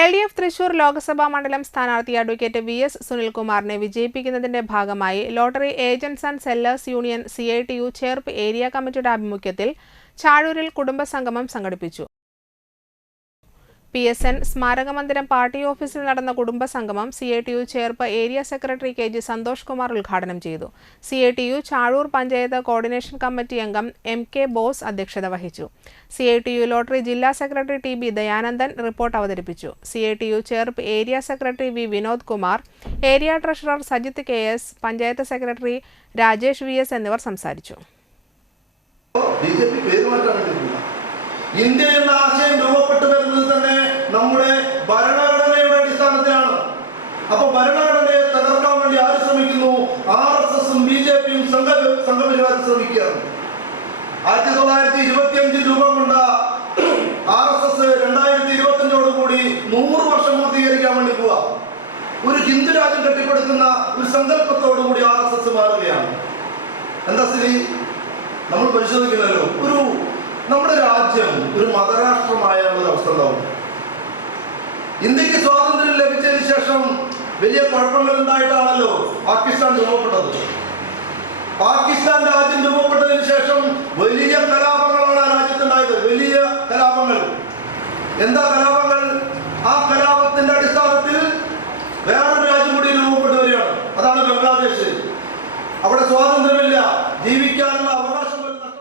L D F Thrissur Lok Sabha മണ്ഡലം സ്ഥാനാർത്ഥി advocate V S സുനിൽകുമാറിനെ വിജയിപ്പിക്കുന്നതിന്റെ ഭാഗമായി lottery agents and sellers union C I T U Cherpu area കമ്മിറ്റിയുടെ ആഭിമുഖ്യത്തിൽ ചാഴൂരിൽ കുടുംബസംഗമം സംഘടിപ്പിച്ചു. പി എസ് എൻ സ്മാരകമന്ദിരം പാർട്ടി ഓഫീസിൽ നടന്ന കുടുംബസംഗമം C I T U Cherpu area secretary K G Santhosh Kumar ഉദ്ഘാടനം ചെയ്തു. C I T U Chazhur panchayat coordination committee അംഗം എം കെ ബോസ് അധ്യക്ഷത വഹിച്ചു. C I T U lottery ജില്ലാ secretary T B Dayanandan report അവതരിപ്പിച്ചു. C I T U Cherpu area secretary V Vinod Kumar area treasurer Sajith K S panchayat secretary Rajesh V S എന്നിവർ സംസാരിച്ചു. India എന്ന ആശയം രൂപപ്പെട്ടു അപ്പൊ ഭരണഘടനയെ തകർക്കാൻ വേണ്ടി ആര് ശ്രമിക്കുന്നു? ആർ എസ് എസും ബി ജെ പിയും സംഘ സംഘപരിവാരം ശ്രമിക്കുകയാണ്. ആയിരത്തി തൊള്ളായിരത്തി ഇരുപത്തി അഞ്ചിൽ രൂപം കൊണ്ട ആർ എസ് എസ് രണ്ടായിരത്തി ഇരുപത്തി അഞ്ചോട് കൂടി നൂറ് വർഷം പൂർത്തീകരിക്കാൻ വേണ്ടി പോവാ. ഒരു ഹിന്ദു രാജ്യം കെട്ടിപ്പടുക്കുന്ന ഒരു സങ്കല്പത്തോടു കൂടി ആർ എസ് എസ് മാറുകയാണ്. എന്താ സ്ഥിതി? നമ്മൾ പരിശോധിക്കുന്നല്ലോ ഒരു നമ്മുടെ രാജ്യം ഒരു മതരാഷ്ട്രമായ ഒരു അവസ്ഥ ഇന്ത്യയ്ക്ക് സ്വാതന്ത്ര്യം ലഭിച്ചതിന് ശേഷം വലിയ കുഴപ്പങ്ങൾ ഉണ്ടായിട്ടാണല്ലോ പാകിസ്ഥാൻ രൂപപ്പെട്ടത്. പാകിസ്ഥാൻ രാജ്യം രൂപപ്പെട്ടതിന് ശേഷം വലിയ കലാപങ്ങളാണ് ആ രാജ്യത്തുണ്ടായത്. വലിയ കലാപങ്ങൾ. എന്താ കലാപങ്ങൾ? ആ കലാപത്തിന്റെ അടിസ്ഥാനത്തിൽ വേറൊരു രാജ്യം കൂടി രൂപപ്പെട്ടു വരികയാണ് അതാണ് ബംഗ്ലാദേശ്. അവിടെ സ്വാതന്ത്ര്യമില്ല. ജീവിക്കാനുള്ള